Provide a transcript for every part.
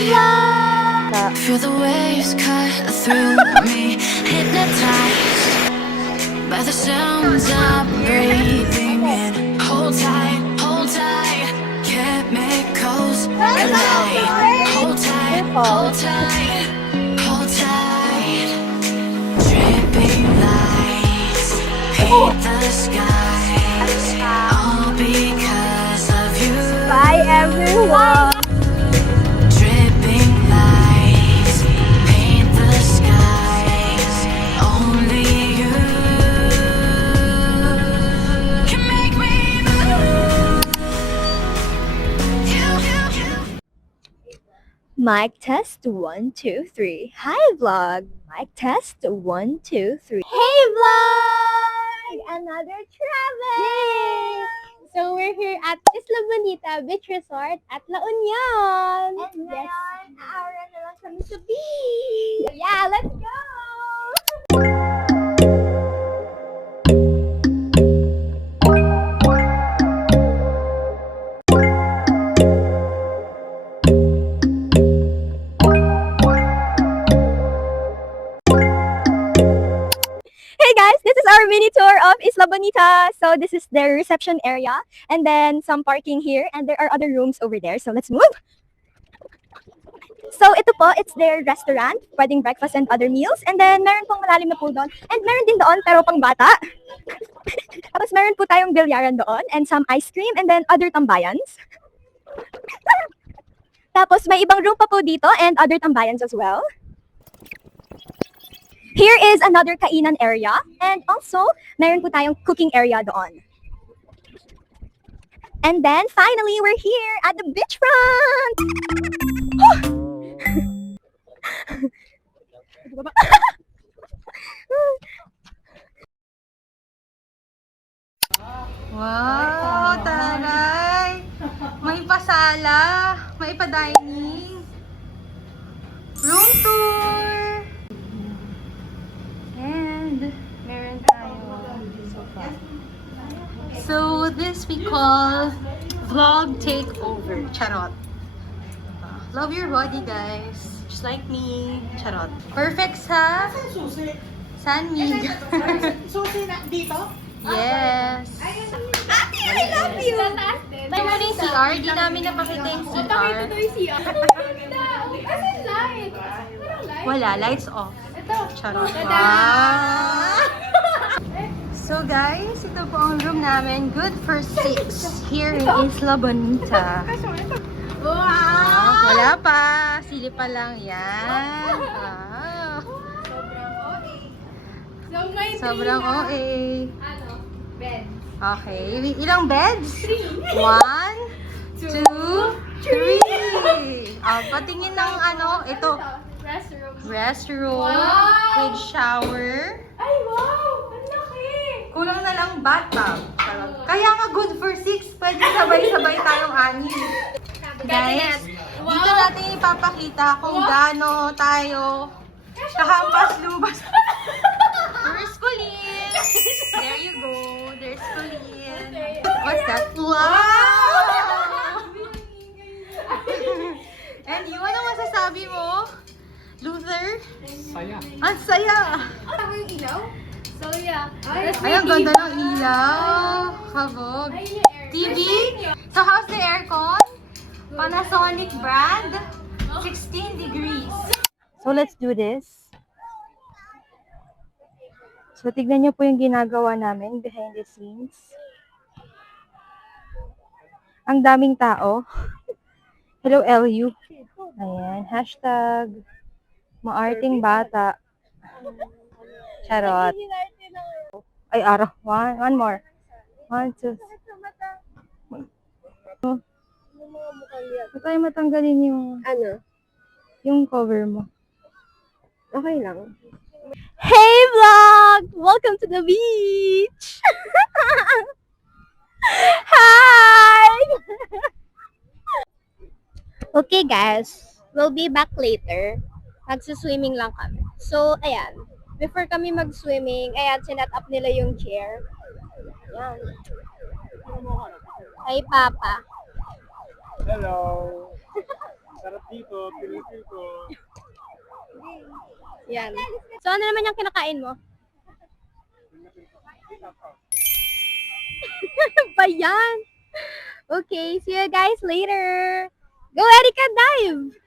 vlog! Feel the waves cut through me, hypnotized by the sounds I'm breathing in. Hold tight, chemicals collide. Hold tight, hold tight, hold tight. Dripping lights paint the skies, all because of you. Bye everyone! Dripping lights paint the skies. Only you can make me move. You. Mic test 1, 2, 3. Hi vlog! Mic test 1, 2, 3. Hey vlog! Another travel! So we're here at Isla Bonita Beach Resort at La Union. And ngayon, aara na lang kami sa beach. Yeah, let's go! Hey guys, this is our mini tour of Isla Bonita. So this is their reception area and then some parking here and there are other rooms over there. So let's move. So ito po, it's their restaurant, pwedeng breakfast and other meals. And then meron pong malalim na pool doon. And meron din doon pero pang bata. Tapos meron po tayong bilyaran doon and some ice cream and then other tambayans. Tapos may ibang room pa po dito and other tambayans as well. Here is another kainan area and also meron po tayong cooking area doon. And then finally, we're here at the beachfront! Wow, taray! May pasala, may pa-dining, room tour, and meron tayong sofa. So this we call vlog takeover. Charot. Love your body, guys. Just like me. Charot. Perfect sa Sanmig. Susi na dito? Yes. Ate, I love you! Ito mo rin CR. Di namin napakita yung CR. Wala. Lights off. Charot. Wow. So guys, ito po ang room namin. Good for 6 here in Isla Bonita. Wow. Wala pa. Sili pa lang. Yan. Wow. Sobrang OA. Okay. Ilang beds? 1, 2, 3. Patingin ng ano. Ito. Restroom. With shower. Ay, wow! Ang laki! Kulang na lang bathtub. Kaya nga good for 6. Pwede sabay-sabay tayong anin. Guys, dito natin ipapakita kung gaano tayo kahampas-lubas. There's Colleen. There you go. There's Colleen. What's that? Wow! And you, ano masasabi mo? Luther? Saya. Ang saya! Ako yung ilaw? So yeah. Ay, ang ganda ng ilaw. Kabog. TV? So, how's the aircon? Panasonic brand. 16 degrees. So, let's do this. So, tignan niyo po yung ginagawa namin behind the scenes. Ang daming tao. Hello, LU. Ayan. Hashtag maarting bata. Charot. Ay, araw. One more. 1, 2. Ba't tayo matanggalin yung Ano? yung cover mo? Okay lang. Hey vlog! Welcome to the beach! Hi! Okay guys, we'll be back later. Magsuswimming lang kami. So, ayan. Before kami mag-swimming, ayan, sinet up nila yung chair. Ayan. Ay, Papa. Hello. Sarap dito, feel ko. Yan. So, ano naman yung kinakain mo? Pa yan? Okay, see you guys later. Go, Erika, dive!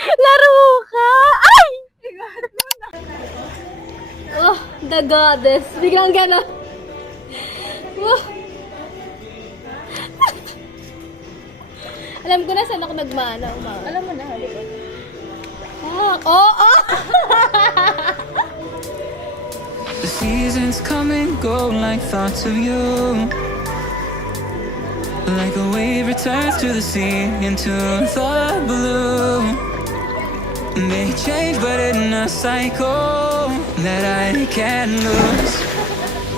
Laro ka! Ay! Oh, the goddess. Biglang gano'n. Oh. Alam ko na saan ako nagmana. Alam mo na, halika. Ah, oh! The seasons come and go like thoughts of you. Like a wave returns to the sea into the blue. They change but in a cycle that I can't lose.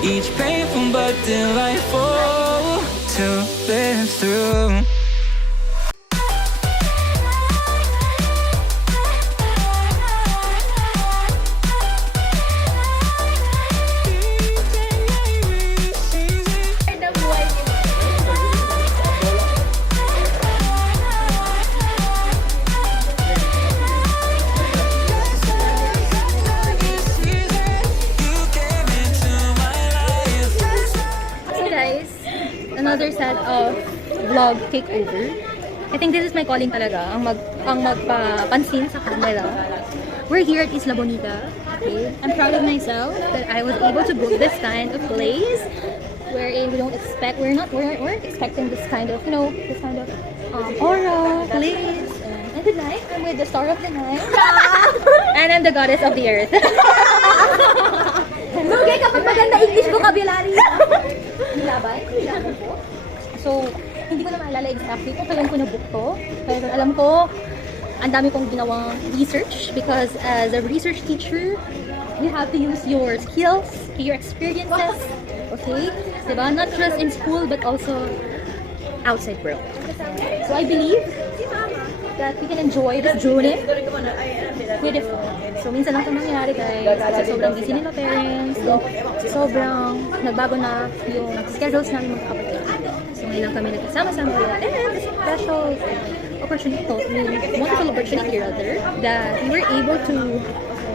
Each painful but delightful to live through. So guys, another set of vlog takeover. I think this is my calling talaga, ang magpapansin sa camera. We're here at Isla Bonita. Okay? I'm proud of myself that I was able to book this kind of place wherein we don't expect, we're not expecting this kind of, you know, this kind of aura, place. And good night, I'm with the star of the night. And I'm the goddess of the earth. Lugay kapag maganda English vocabulary. Nilabay po. So, hindi ko na maalala exactly kung kailan ko na-book to. Pero alam ko, ang dami kong ginawang research because as a research teacher, you have to use your skills, your experiences, okay? Diba? Not just in school, but also outside world. So I believe that we can enjoy this journey with it. So minsan lang ito nangyari guys, kasi sobrang busy nila parents, sobrang nagbago na yung schedules namin mga kapatid. So ngayon lang kami nagkasama-sama ulit. And it's a special opportunity, wonderful opportunity rather, that we were able to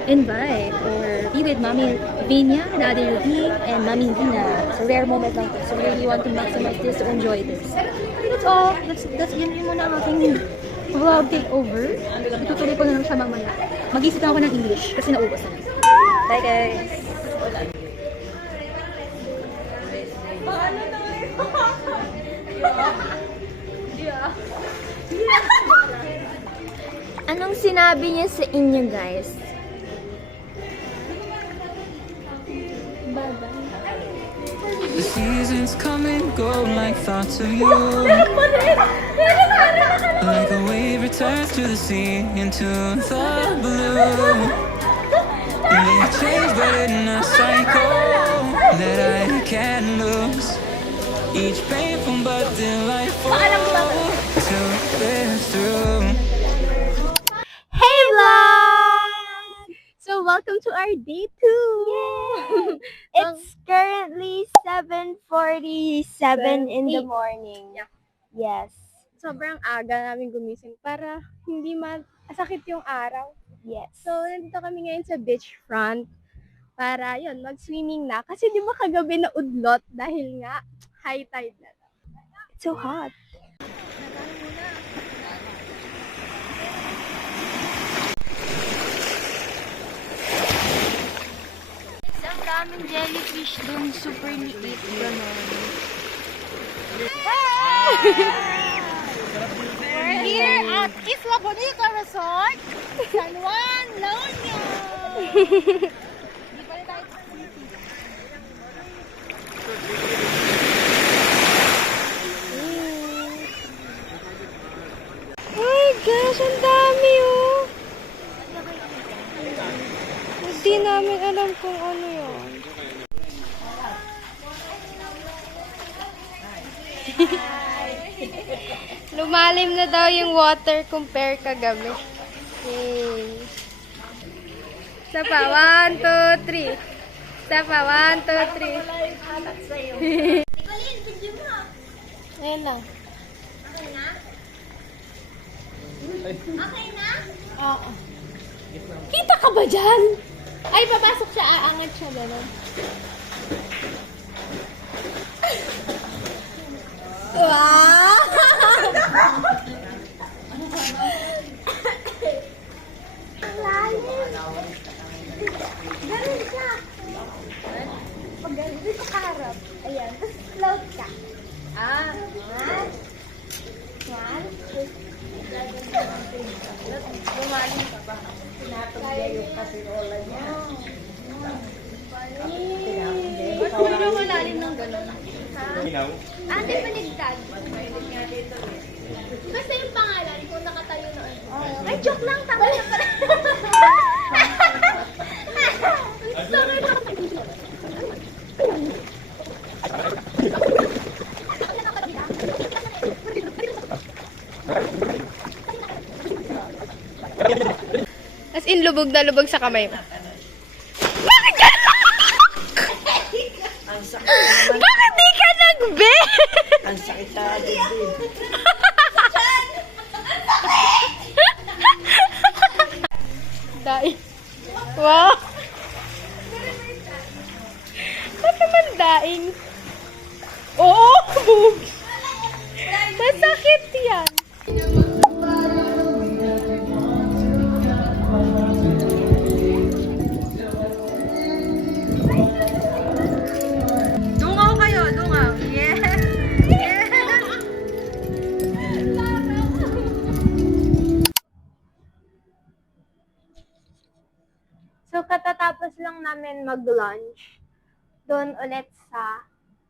invite or be with Mami Vinia, Daddy Rudy, and Mami Dina. So rare moment lang to. So we really want to maximize this, to enjoy this. That's all. That's yun muna ang aking vlog takeover. Itutuloy ko na lang siya mamaya. Mag-isip lang ako ng English kasi naubos na. Bye guys! Anong sinabi niya sa inyo guys? The seasons come and go like thoughts of you. Like a wave returns to the sea into the blue. They change but in a cycle that I can't lose. Each painful but delightful to live through. Hey vlog! So welcome to our day 2! It's currently 7:47 in the morning. Yeah. Yes. Sobrang aga namin gumising para hindi masakit yung araw. Yes. So, nandito kami ngayon sa beachfront para, yun, mag-swimming na. Kasi di ba kagabi na udlot dahil nga high tide na. It's so hot. Ang daming jellyfish dun, super liit, gano'n. We're here at Isla Bonita Resort, San Juan, La Union. Di pa rin tayo sa city. Oh my gosh, ang dami oh! Hindi namin alam kung ano yun. Lumalim na daw yung water compare kagabi. Okay. Isa pa, 1, 2, 3. Isa pa, 1, 2, 3. Ayan lang. Oo. Kita ka ba dyan? Ay, papasok siya, aangat siya, gano'n. Wow! Ganun siya. Pag ganun, dito ka harap. Ayan, tapos float ka. One. One. Lumalim ka ba? Sinatagya yung kasirola niya. Ba't mo na malalim ng gano'n? Ate, paligtad. Basta yung pangalan, kung nakatayo na ano. Ay, joke lang. Tama na pala. As in, lubog na lubog sa kamay mo. Bakit di ka nagbe? Ang sakit sa dibdib. Daing. Wow! Ba't naman daing? Oo! Bug! Masakit yan! Dungaw kayo, dungaw. Yes! Yes! So, katatapos lang namin mag-lunch. Doon ulit sa,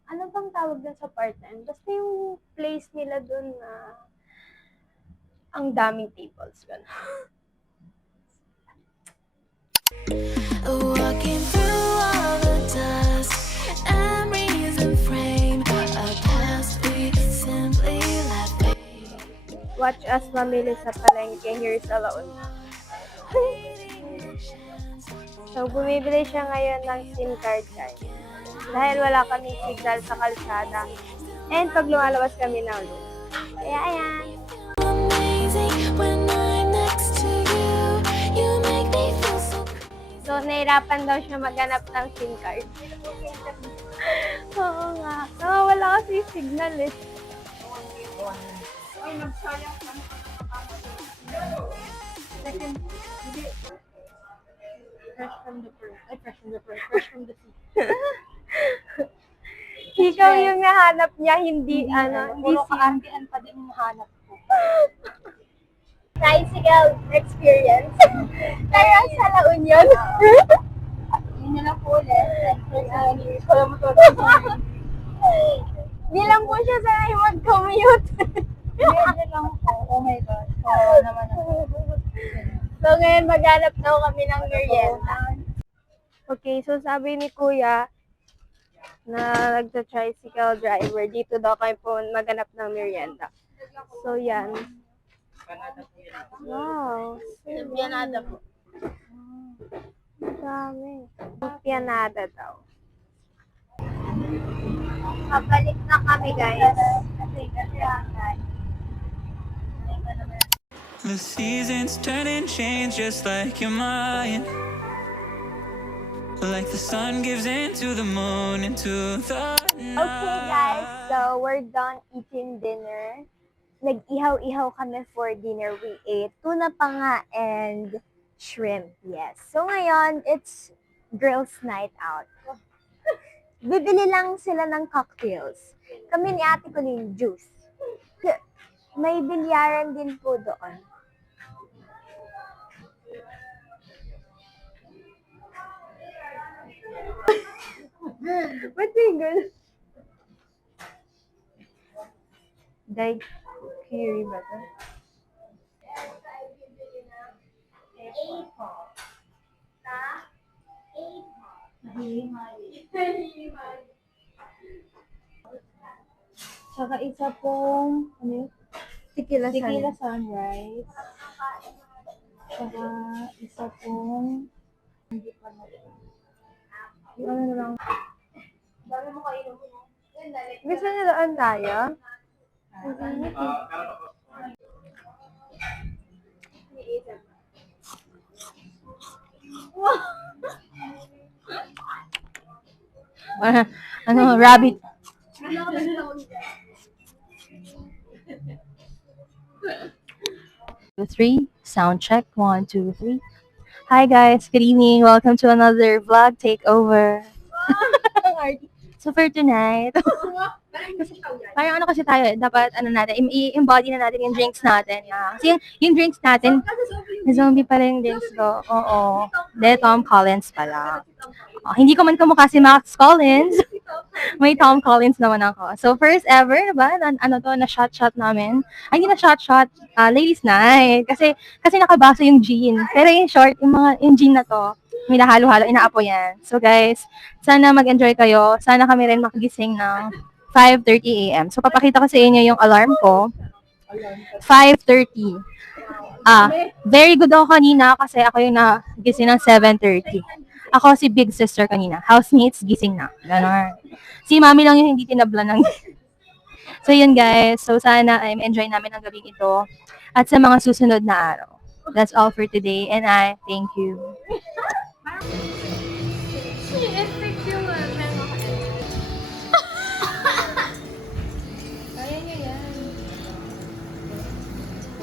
ano bang tawag dun sa part-time? Basta yung place nila doon na ang daming tables. Gano'n. Walking through all the dust, memories and frame a past we simply let fade. Watch us mamili sa palengke here sa La Union. So, bumibili siya ngayon ng SIM card guys. Dahil wala kaming signal sa kalsada. And pag lumalabas kami ng loop. Kaya ayan. Amazing when I'm next to you. You make me feel so So, nahirapan daw siya maghanap ng SIM card. Oo nga. Wala kasi yung signal eh. Ikaw yung nahanap niya, hindi hindi kaantian pa din yung hanap ko. Tricycle experience. Pero sa La Union. Yun na lang po ulit. Hindi lang po siya sanay mag-commute. Medyo lang po. Oh my God. So, naman ako. So, ngayon maghanap daw kami ng merienda. Okay, so sabi ni Kuya na nagta-tricycle driver, dito daw kayo po maghanap ng merienda. So, yan. Wow. Pianada po. Dami. Pianada daw. Pabalik na kami, guys. The seasons turn and change just like your mind. Like the sun gives into the moon, into the night. Okay, guys. So, we're done eating dinner. Nag-ihaw-ihaw kami for dinner. We ate tuna pa nga and shrimp. Yes. So, ngayon, it's girls' night out. Bibili lang sila ng cocktails. Kami ni Ate Colleen, juice. May bilyaran din po doon. Ba't tingol? Daiquiri ba ito? Saka isa pong, ano yun? Tequila Tequila sunrise. Saka isa pong, Yung ano lang. Gusto niyo doon tayo? Rabbit. 2, 3. Sound check. 1, 2, 3. Hi guys, good evening. Welcome to another vlog takeover. So for tonight, parang ano kasi tayo, dapat ano natin, i-embody na natin yung drinks natin. Yeah. Kasi yung drinks natin, zombie pala yung drinks ko. Oo. De, Tom Collins pala. Hindi ko man kamukha si Max Collins. May Tom Collins naman ako. So first ever, ba? Na shot namin. Ay, hindi na shot, ladies night. Kasi nakabaso yung jean. Pero yung short, yung jean na to, may nahalo-halo, inaapo yan. So guys, sana mag-enjoy kayo. Sana kami rin makagising ng 5:30 a.m. So papakita ko sa inyo yung alarm ko. 5:30. Very good ako kanina kasi ako yung nagising ng 7:30. Ako si big sister kanina. Housemates, gising na. Ganon. Si mami lang yung hindi tinabla ng... So yun guys. So sana enjoy namin ang gabing ito. At sa mga susunod na araw. That's all for today. And I thank you.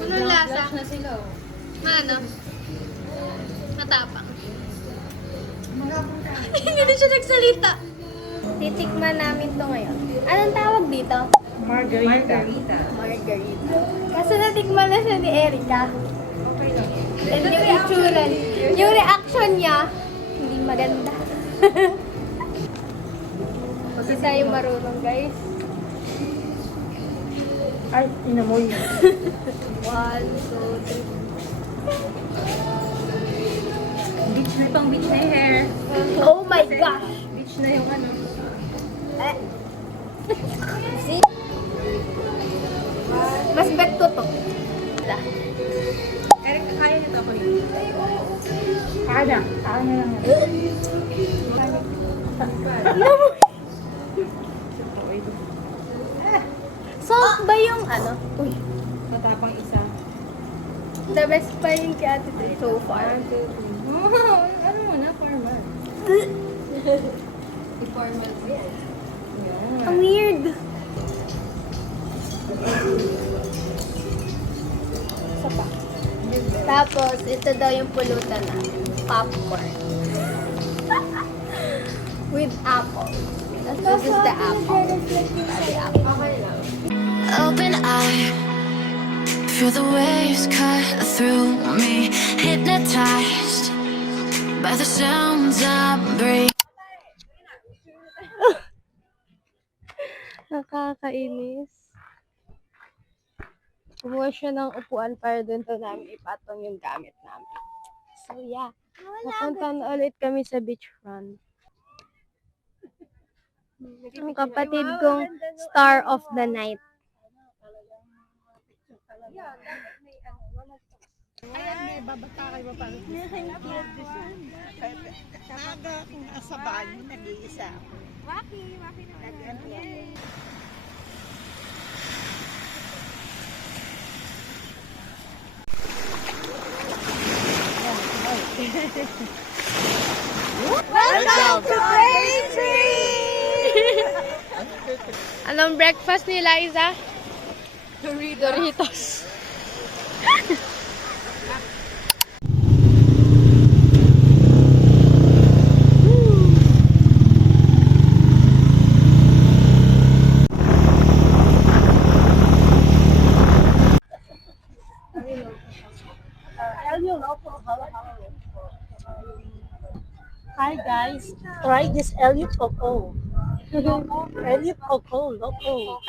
Anong lasa? Ano? Matapang. Hindi siya nagsalita. Titikman namin to ngayon. Anong tawag dito? Margarita. Margarita. Kaso natikman na siya ni Erica. And yung itsura, yung reaction niya, hindi maganda. Kasi tayo marunong, guys. Ay, inamoy. 1, 2, 3. Beach na pang beach na yung hair. Oh my gosh! Beach na yung ano. See? Mas bet ko to. Kaya nito ako yun. Kaya na lang. Salt ba yung ano? Uy. Matapang isa. The best pa yung kay Ate Tay so far. Ano muna, formal. Formal yan. Ang weird. Isa pa. Tapos, ito daw yung pulutan na. Popcorn. With apple. This is the apple. The apple. Open eye, feel the waves cut through me, hypnotized by the sounds I breathe. Nakakainis. Kumuha siya ng upuan para doon to namin ipatong yung gamit namin. So yeah, napunta na ulit kami sa beachfront. Ang kapatid kong star of the night. Ayan, may babata kayo pa. Naga kung nasa banyo, nag-iisa. Waki naman. Welcome to Anong breakfast ni Liza? Doritos. Hi guys, try this Elliot Coco. Elliot Coco Loco.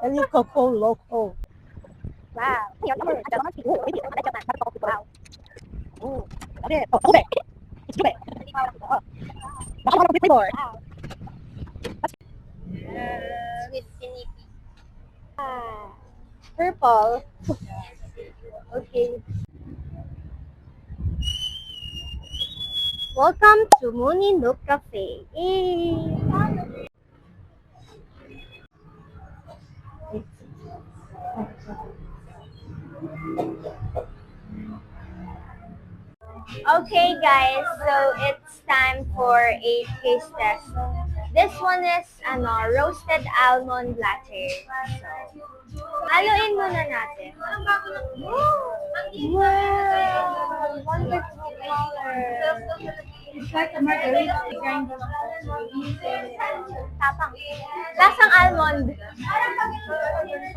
Elliot Coco Loco. Wow. Oh, it's good. With pinipig. Purple. Okay. Welcome to Mooney Nook Cafe. Yay! Okay, guys, so it's time for a taste test. This one is roasted almond latte. So, haluin muna natin. Wow! Wonderful color. It's like a margarita grind. Tapang. Lasang almond.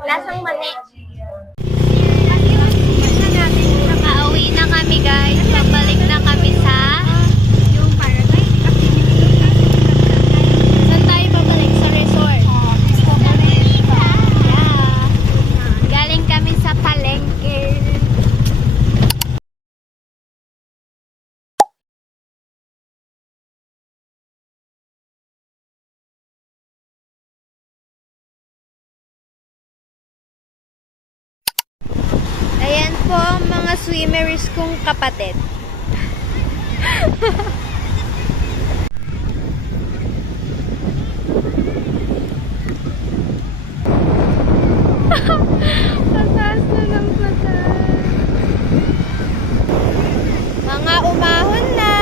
Lasang mani. Nakauwi na kami, guys. Pabalik na kami sa yung paradise. Saan tayo pabalik? Sa resort. Yeah. Galing kami sa palengke. Ayan po ang mga swimmers kong kapatid. Pataas na ng pataas. Mga umahon na.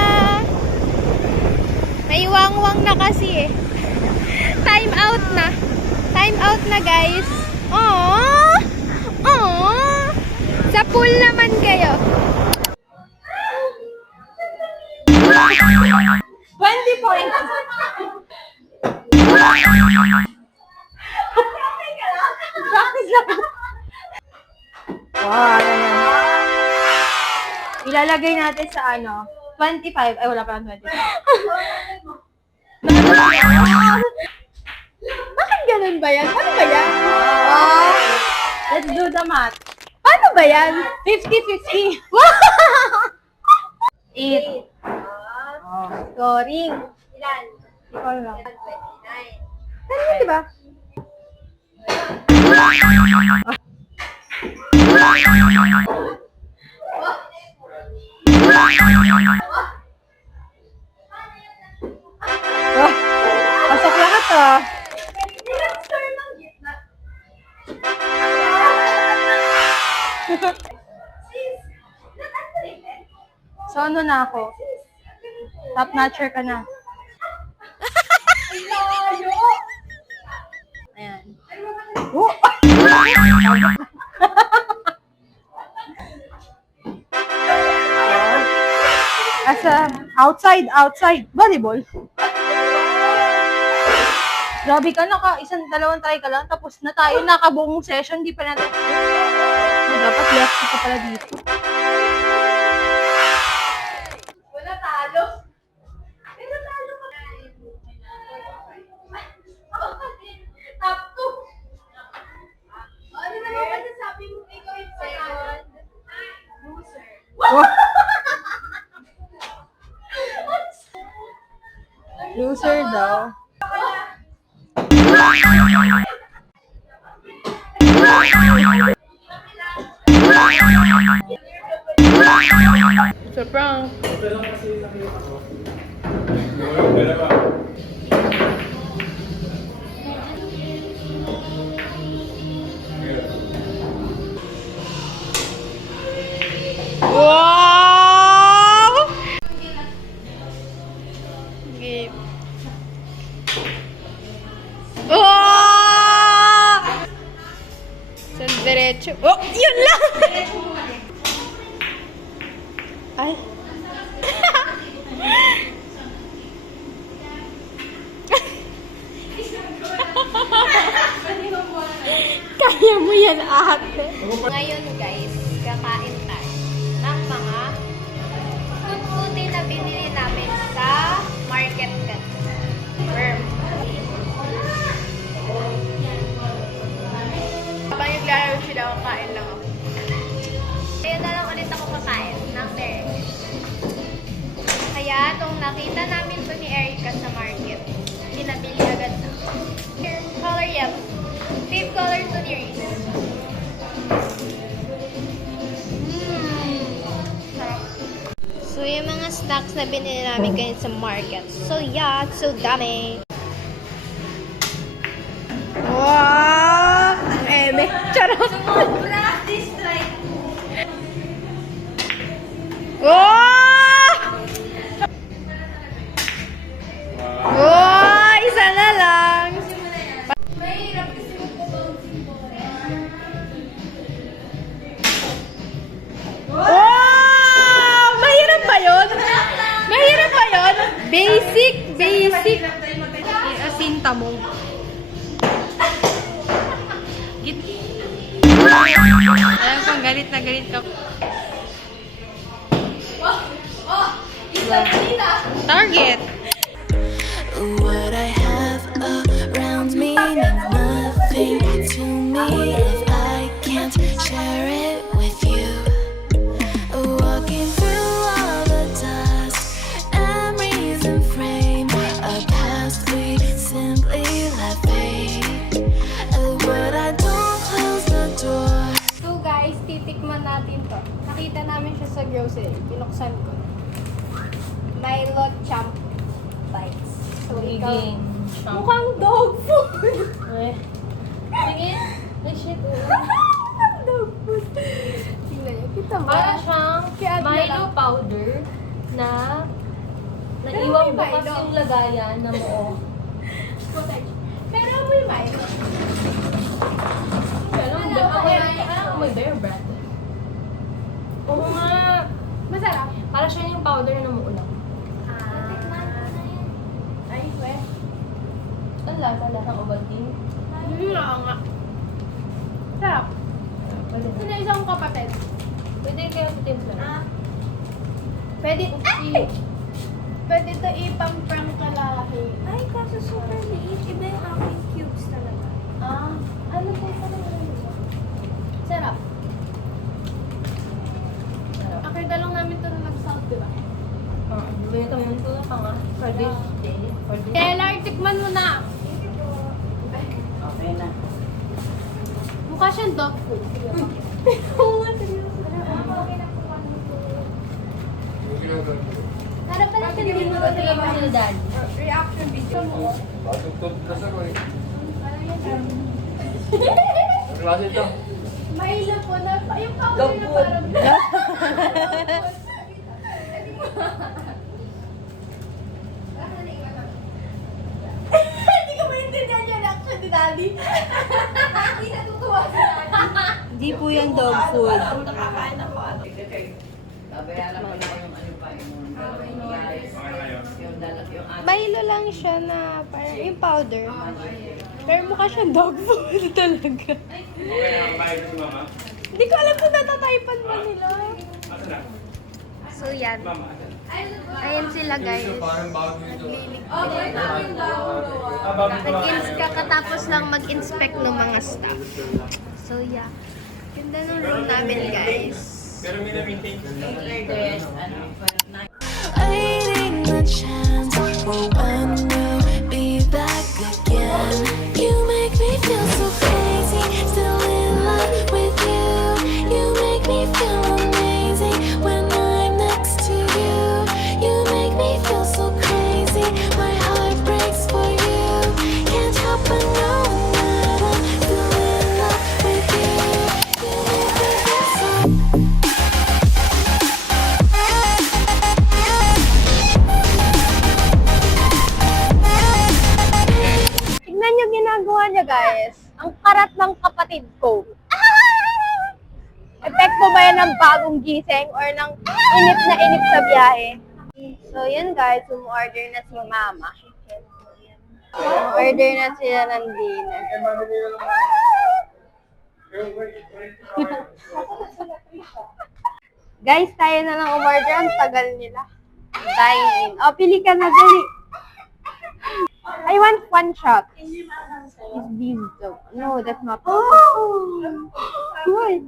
May wangwang na kasi eh. Time out na. Time out na, guys. Aww! Aww! Sa pool naman kayo. 20 points! Wow, ilalagay natin sa 25. Ay, wala pa lang 25. Bakit ganun ba yan? Paano ba yan? Let's do the math. Paano ba yan? 50-50. 8. Scoring. Ilan? Ikaw lang. 29. Ano diba? Pasok lahat ah. So ano na ako? Top notcher ka na. Ayan. Oh! Asa outside volleyball. Grabe ka, dalawang try ka lang, tapos na tayo, nakabuong session, di pa natin. Dapat left ka pala dito. Wala talo. Top 2. Ano na naman sabi mo ikaw yung second? Loser. Loser daw. Sa prank. Wow! Game. Oh! San diretso. Oh, yun lang! Ay. Kaya mo yan, ate. Ngayon, guys, kakain tayo ng mga kutkuti na binili namin sa market worm. Habang naglalaro sila, kakain lang ako. Ayun na lang ulit ako kakain ng Derek. Kaya, itong nakita namin to ni Erica sa market, pinabili agad na. Here, color yellow. Same color to ni Reese. Sarap. So, yung mga snacks na binili namin ganyan sa market. So, yeah, so dami. Wow! Ang eme. Charot! Practice try. Wow! Alam kong galit na galit ka. Target! What I have around me means nothing to me if I can't share it with you. Walking through all the dust, memories and frame, a past we simply let fade. But I don't close the door. So guys, titikman natin to. Nakita namin siya sa grocery. Binuksan ko. Milo Champ Bites. So ikaw, mukhang dog food. Sige, shit. Dog food. Tingnan niyo, kita ba? Para siyang Milo powder na naiwan bukas Milo. yung lagayan na mo. Pero may Milo. Alam mo, may bear brand. Oo nga. Masarap. Para siya yung powder na muulang. Ay, we. Ang lasa ng Ovaltine. Nga. Sarap. Sino isang kapatid? Pwede kayo titin lang. Pwede, pwede ito ipang-prank kalaki. Ay, kaso super liit. Iba yung aking cubes talaga. Ano kayo pa naman? Sarap. Akita lang namin ito na nag-south, di ba? Ganito yun ito na nga. For this day. For this Keller, tikman mo na. Okay na. Mukha siyang dog food. Oo nga, seryoso. Para pala siya din mo sila daddy. reaction video mo. Mahila po na, yung powder na parang hindi ko maintindihan yung reaction ni Daddy. Hindi natutuwa si Daddy. Hindi po yung dog food. Milo lang siya na parang yung powder. Pero mukha siyang dog food talaga. Hindi ko alam kung natataypan ba nila. So yan. Ayan sila guys. Kakatapos lang mag-inspect ng mga stuff. So yeah. Ganda ng room namin guys. Waiting the chance for when we'll be back again. You make me feel so crazy, still in love with you. You make me feel amazing when I'm next to you. You make me feel so crazy, my heart breaks for you. Can't help but know that I'm still in love with you. You make me feel so. Tignan nyo ginagawa niya, guys. Ang karat ng kapatid ko. Epekto ba yan ng bagong gising or ng inip na inip sa biyahe? So, yun guys, umorder na si Mama. Order na sila ng dinner. Guys, tayo na lang umorder. Ang tagal nila. Dine in. O, pili ka na, dali. I want one shot. Is this the... No, that's not... Oh! What?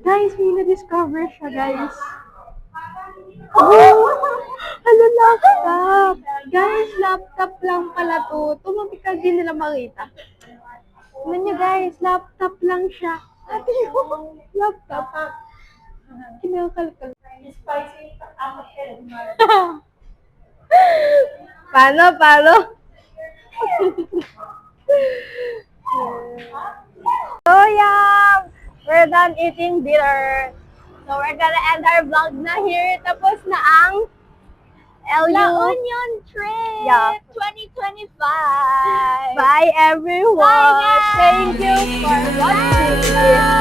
Guys, may na-discover siya, guys. Oh! Ano, laptop? Guys, laptop lang pala to. Tumapikal din nila makita. Tignan nyo, guys. Laptop lang siya. Ate yung laptop. Kinakalkal. Paano? So, yeah, we're done eating dinner. So, we're gonna end our vlog na here. Tapos na ang La Union trip 2025. Bye, everyone. Bye, guys. Thank you for watching.